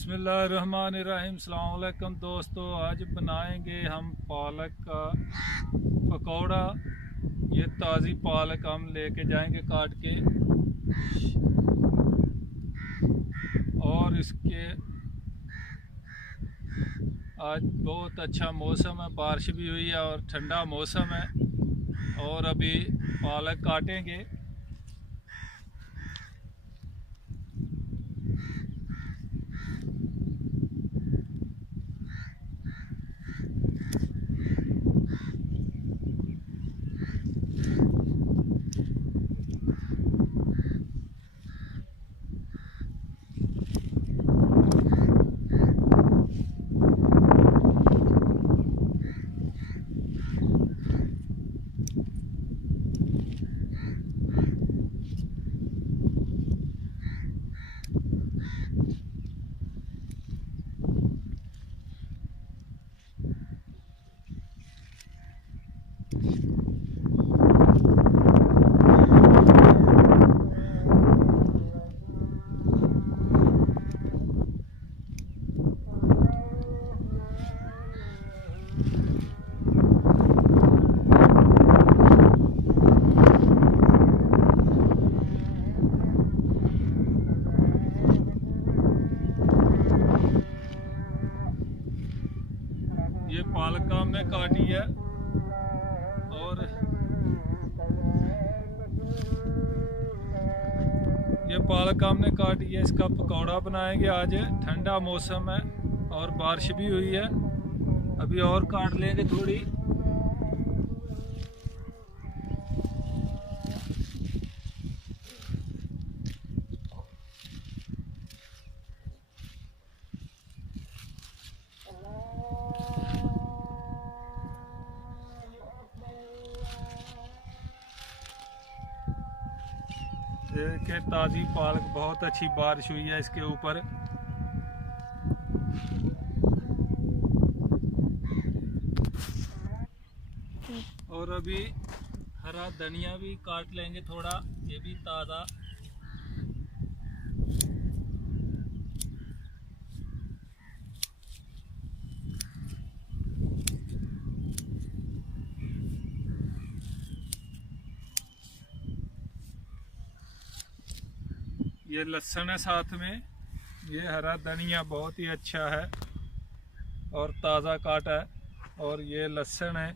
बिस्मिल्लाहिर्रहमानिर्रहीम। अस्सलाम वालेकुम दोस्तों, आज बनाएंगे हम पालक का पकौड़ा। ये ताज़ी पालक हम लेके जाएंगे काट के, और इसके आज बहुत अच्छा मौसम है, बारिश भी हुई है और ठंडा मौसम है। और अभी पालक काटेंगे। ये पालक हमने काटी है और ये पालक हमने काटी है। इसका पकौड़ा बनाएंगे। आज ठंडा मौसम है और बारिश भी हुई है। अभी और काट लेंगे थोड़ी। देखिए ताज़ी पालक, बहुत अच्छी बारिश हुई है इसके ऊपर। और अभी हरा धनिया भी काट लेंगे थोड़ा, ये भी ताज़ा। ये लहसुन है साथ में। ये हरा धनिया बहुत ही अच्छा है और ताज़ा काटा है। और ये लहसुन है।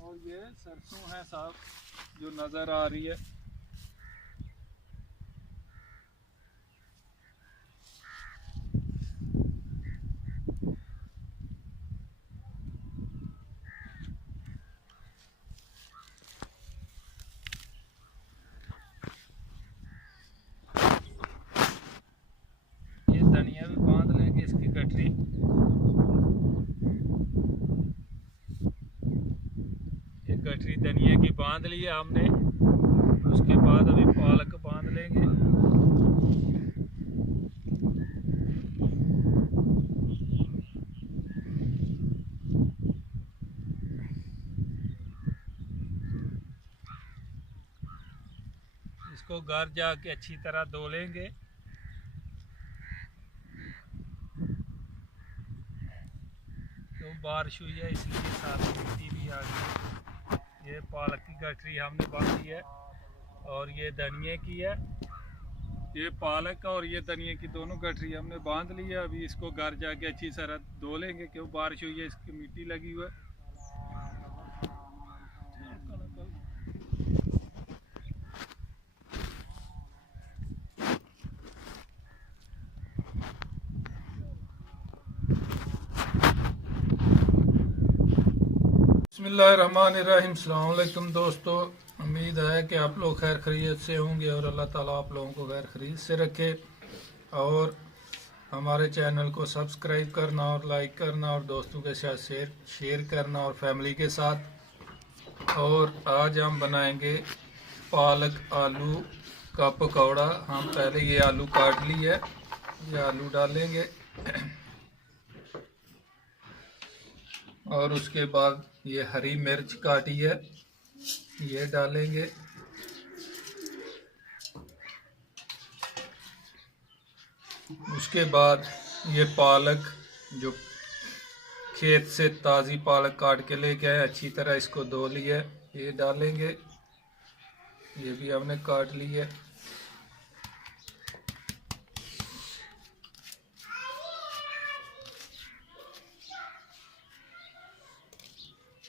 और ये सरसों है साहब, जो नज़र आ रही है। ये धनिया भी बांध लेंगे, इसकी गठरी। ये गठरी धनिया की बांध ली है हमने। उसके बाद अभी पालक बांध लेंगे। इसको घर जाके अच्छी तरह धो लेंगे। तो बारिश हुई है इसलिए साथ मिट्टी भी आ गई। ये पालक की गठरी हमने बांधी है और ये धनिया की है। ये पालक और ये धनिया की दोनों गठरी हमने बांध ली है। अभी इसको घर जाके अच्छी तरह धो लेंगे, क्यों बारिश हुई है, इसकी मिट्टी लगी हुई है। बिस्मिल्लाहिर्रहमानिर्रहीम। अस्सलाम वालेकुम दोस्तों, उम्मीद है कि आप लोग खैर खैरियत से होंगे और अल्लाह ताला आप लोगों को खैर खैरियत से रखे। और हमारे चैनल को सब्सक्राइब करना और लाइक करना और दोस्तों के साथ शेयर करना और फैमिली के साथ। और आज हम बनाएंगे पालक आलू का पकौड़ा। हम पहले ये आलू काट ली है, ये आलू डालेंगे और उसके बाद ये हरी मिर्च काटी है ये डालेंगे। उसके बाद ये पालक जो खेत से ताज़ी पालक काट के लेके आए, अच्छी तरह इसको धो लिया, ये डालेंगे। ये भी हमने काट ली है।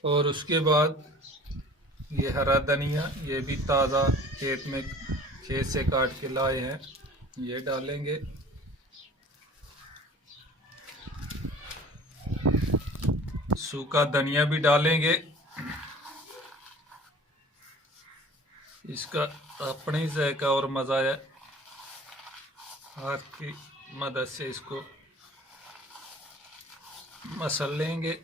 और उसके बाद ये हरा धनिया, ये भी ताज़ा खेत से काट के लाए हैं, ये डालेंगे। सूखा धनिया भी डालेंगे। इसका अपने ही जायका और मज़ा है। हाथ की मदद से इसको मसल लेंगे।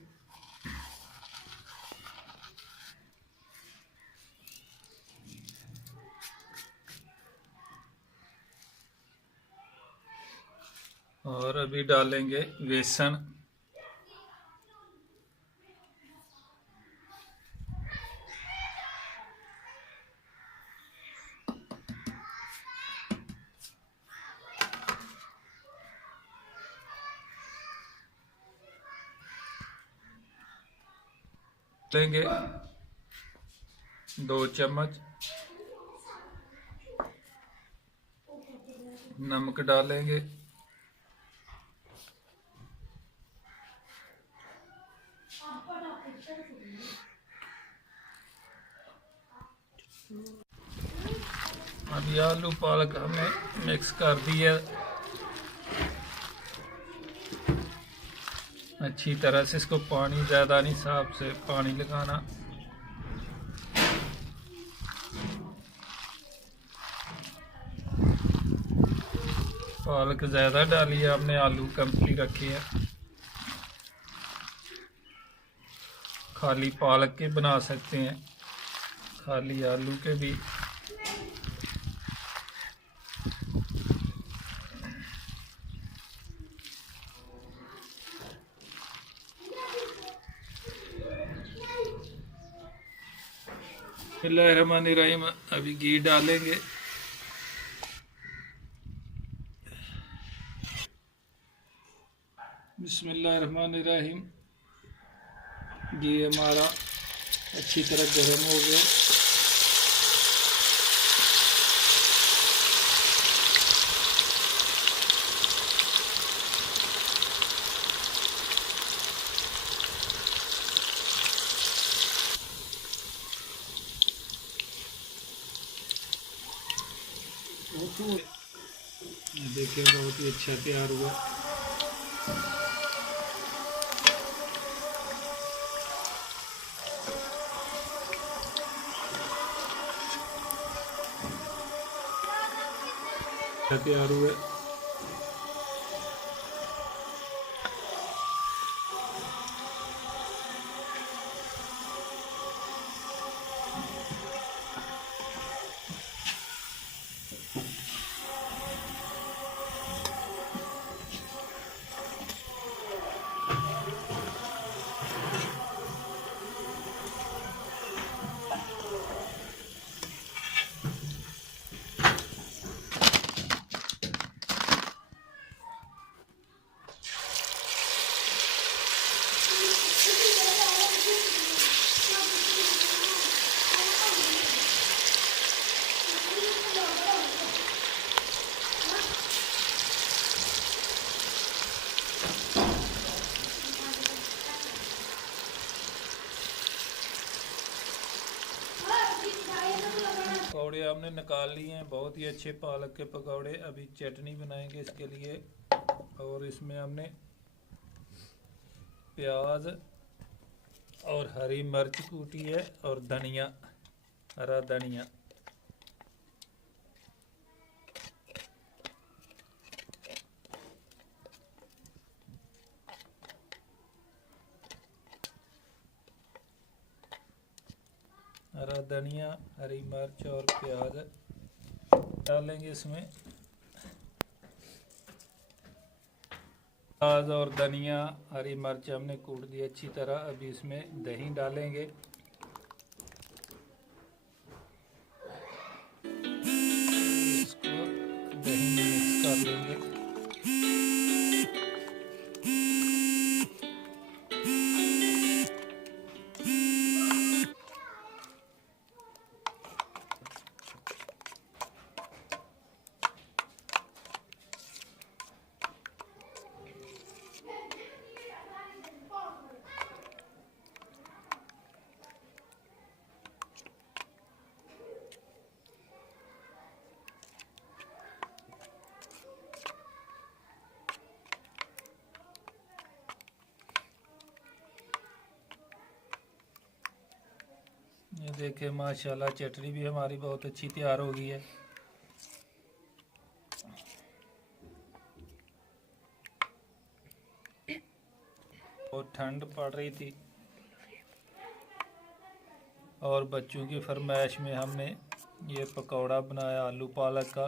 और अभी डालेंगे बेसन। लेंगे 2 चम्मच नमक डालेंगे। अभी आलू पालक हमने मिक्स कर दिया अच्छी तरह से। इसको पानी ज़्यादा नहीं, हिसाब से पानी लगाना। पालक ज़्यादा डाली है आपने, आलू कम ही रखे हैं। खाली पालक के बना सकते हैं, खाली आलू के भी। बिस्मिल्लाहिर्रहमानिर्रहीम। अभी घी डालेंगे। बिस्मिल्लाहिर्रहमानिर्रहीम। घी हमारा अच्छी तरह गर्म हो गया। देखिए बहुत ही अच्छा तैयार हुआ। तैयार हुए। पकौड़े हमने निकाल लिए हैं, बहुत ही अच्छे पालक के पकौड़े। अभी चटनी बनाएंगे इसके लिए। और इसमें हमने प्याज और हरी मिर्च कूटी है और धनिया, हरा धनिया। हरा धनिया, हरी मिर्च और प्याज डालेंगे इसमें। प्याज और धनिया हरी मिर्च हमने कूट दी अच्छी तरह। अभी इसमें दही डालेंगे। इसको दही में मिक्स कर लेंगे। ये देखे माशाल्लाह चटनी भी हमारी बहुत अच्छी तैयार हो गई है। और ठंड पड़ रही थी और बच्चों की फरमाइश में हमने ये पकौड़ा बनाया आलू पालक का,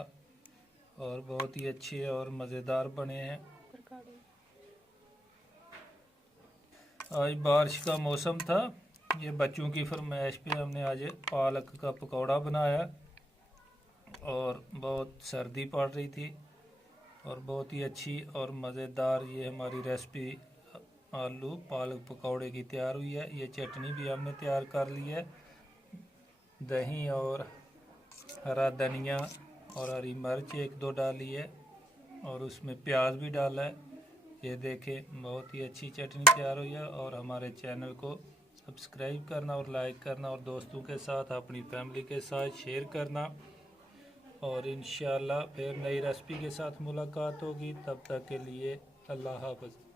और बहुत ही अच्छे और मज़ेदार बने हैं। आज बारिश का मौसम था, ये बच्चों की फरमाइश पे हमने आज पालक का पकौड़ा बनाया, और बहुत सर्दी पड़ रही थी और बहुत ही अच्छी और मज़ेदार ये हमारी रेसिपी आलू पालक पकौड़े की तैयार हुई है। ये चटनी भी हमने तैयार कर ली है। दही और हरा धनिया और हरी मिर्च 1-2 डाली है, और उसमें प्याज भी डाला है। ये देखें बहुत ही अच्छी चटनी तैयार हुई है। और हमारे चैनल को सब्सक्राइब करना और लाइक करना, और दोस्तों के साथ अपनी फैमिली के साथ शेयर करना। और इंशाल्लाह फिर नई रेसिपी के साथ मुलाकात होगी। तब तक के लिए अल्लाह हाफ़िज़।